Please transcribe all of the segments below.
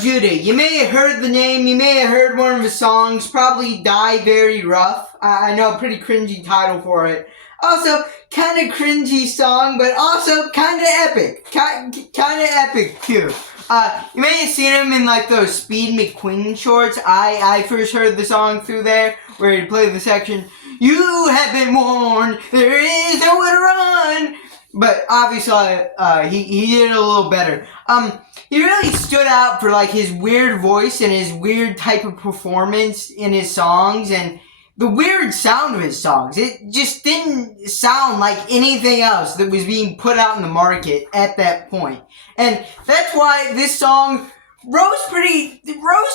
Judah. You may have heard the name, you may have heard one of his songs, probably Die Very Rough. I know, pretty cringy title for it. Also, kind of cringy song, but also kind of epic. Kind of epic, too. You may have seen him in, like, those Speed McQueen shorts. I first heard the song through there, where he played the section, "You have been warned, there is nowhere to run." But obviously, he did it a little better. He really stood out for like his weird voice and his weird type of performance in his songs and the weird sound of his songs. It just didn't sound like anything else that was being put out in the market at that point. And that's why this song rose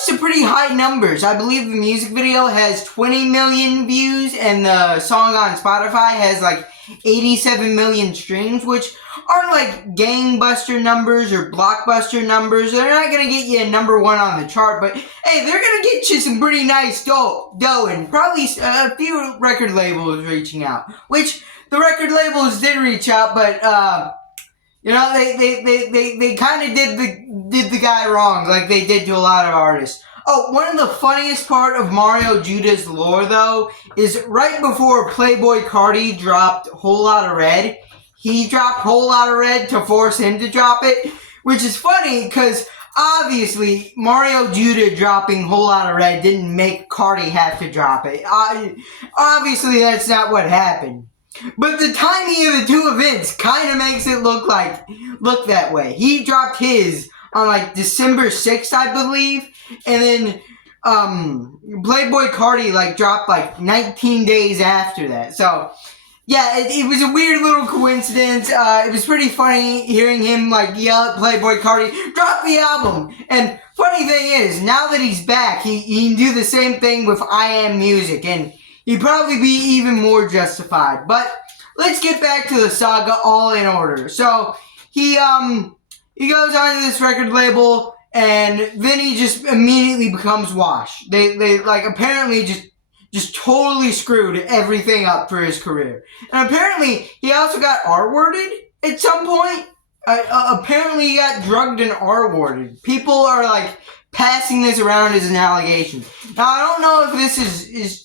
to pretty high numbers. I believe the music video has 20 million views and the song on Spotify has like 87 million streams, which aren't like gangbuster numbers or blockbuster numbers. They're not gonna get you a number one on the chart, but hey, they're gonna get you some pretty nice dough and probably a few record labels reaching out, which the record labels did reach out, but you know, they kind of did the guy wrong, like they did to a lot of artists. Oh, one of the funniest part of Mario Judah's lore, though, is right before Playboi Carti dropped Whole Lotta Red, he dropped Whole Lotta Red to force him to drop it, which is funny because obviously Mario Judah dropping Whole Lotta Red didn't make Carti have to drop it. Obviously, that's not what happened. But the timing of the two events kind of makes it look that way. He dropped his on like December 6th, I believe, and then Playboi Carti like dropped like 19 days after that. So yeah, it was a weird little coincidence. It was pretty funny hearing him like yell at Playboi Carti, "Drop the album!" And funny thing is, now that he's back, he can do the same thing with I Am Music, and he'd probably be even more justified. But let's get back to the saga all in order. So he goes onto this record label, and then he just immediately becomes Wash. They like apparently just totally screwed everything up for his career. And apparently he also got R-worded at some point. Apparently he got drugged and R-worded. People are like passing this around as an allegation. Now I don't know if this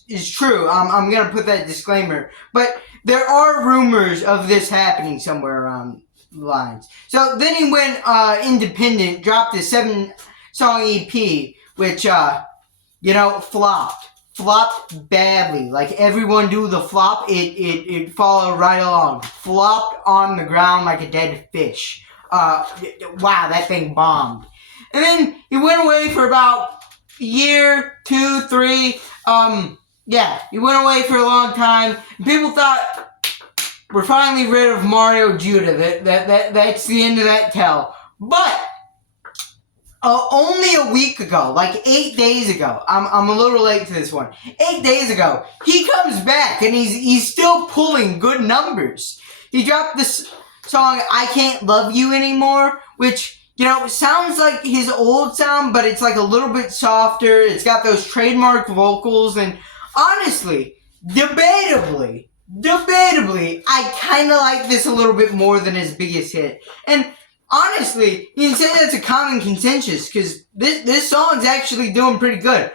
is true. I'm gonna put that disclaimer, but there are rumors of this happening somewhere around lines. So then he went independent, dropped a 7-song EP, which flopped badly. Like everyone do the flop, it followed right along, flopped on the ground like a dead fish. Wow, that thing bombed. And then he went away for about a year, 2, 3. He went away for a long time. People thought, we're finally rid of Mario Judah. That's the end of that tale. But only a week ago, like 8 days ago, I'm a little late to this one. 8 days ago, he comes back and he's still pulling good numbers. He dropped this song "I Can't Love You Anymore," which sounds like his old sound, but it's like a little bit softer. It's got those trademark vocals, and honestly, debatably, I kind of like this a little bit more than his biggest hit. And honestly, you can say that's a common consensus, because this song's actually doing pretty good.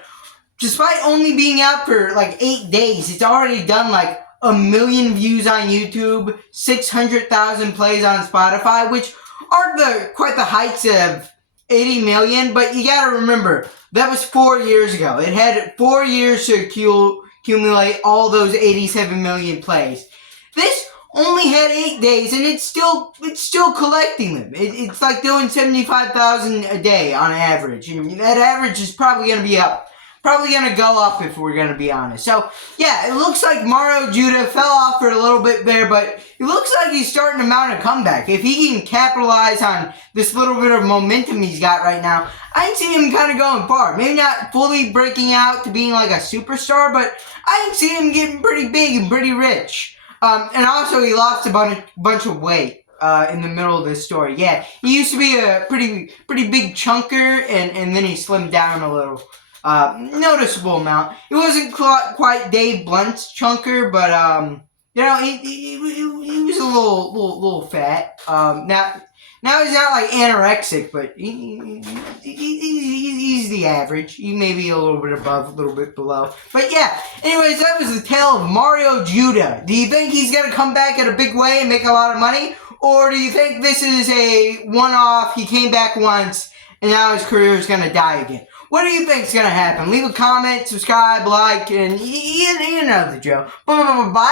Despite only being out for like 8 days, it's already done like 1 million views on YouTube, 600,000 plays on Spotify, which aren't quite the heights of 80 million, but you gotta remember, that was 4 years ago. It had 4 years to accumulate all those 87 million plays. This only had 8 days, and it's still collecting them. It's like doing 75,000 a day on average. And that average is probably going to be up. Probably going to go up if we're going to be honest. So, yeah, it looks like Mario Judah fell off for a little bit there, but it looks like he's starting to mount a comeback. If he can capitalize on this little bit of momentum he's got right now, I can see him kind of going far. Maybe not fully breaking out to being like a superstar, but I can see him getting pretty big and pretty rich. And also he lost a bunch of weight in the middle of this story. Yeah, he used to be a pretty big chunker, and then he slimmed down a little. Noticeable amount. It wasn't quite Dave Blunt's chunker, but he was a little fat. Now he's not like anorexic, but he's the average. He may be a little bit above, a little bit below. But yeah, anyways, that was the tale of Mario Judah. Do you think he's going to come back in a big way and make a lot of money? Or do you think this is a one-off, he came back once, and now his career is going to die again? What do you think is going to happen? Leave a comment, subscribe, like, and you know the drill. Bye.